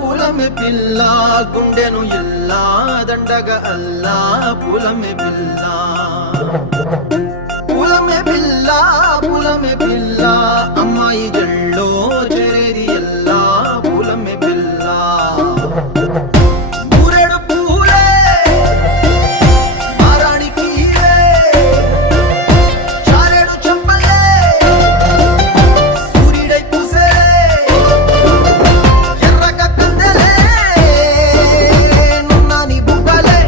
పూలమే పిల్ల గుండెను ఇల్లా దండగ అల్లా పూలమే పిల్ల అమ్మాయి జల్లో చేరేది ఎల్లా పూలమే పిల్ల ఊరేడు పూలే మారానికి చారేడు చంపలే సూర్యుడై పూసే ఎర్రగ కందలే నున్నాని బుగ్గలే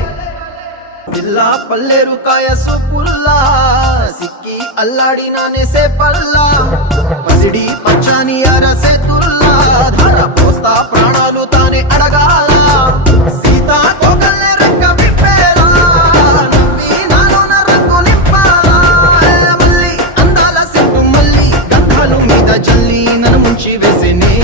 పిల్ల పల్లేరు కాయ సొప్పుల్లా సిక్కి అల్లాడినానే సే పల్లా పసిడి పచ్చాని అరసే తుల్లా ధర పోస్తా ప్రాణాలు తానే అడగాల సీతా కోకల్లే రెక్క విప్పేలా నవ్వి నాలోన రంగు నింపాలా మళ్ళీ అందాల సెట్టు మళ్ళీ గంధాలు మీద జల్లి నన్ను ముంచి వేసేనే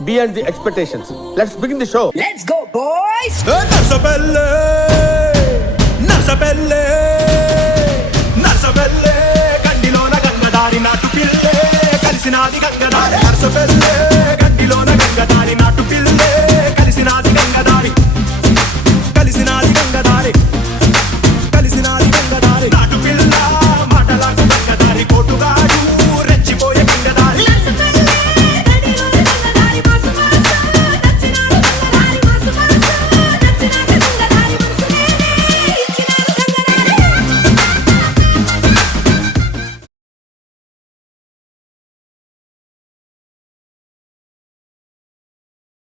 Beyond the expectations. Let's begin the show. Let's go, boys! నర్సబెల్లే గండిలోన గంగదారి నాటు పిల్లే కలిసినాది గంగదారి నర్సబెల్లే గండిలోన గంగదారి నాటు పిల్ల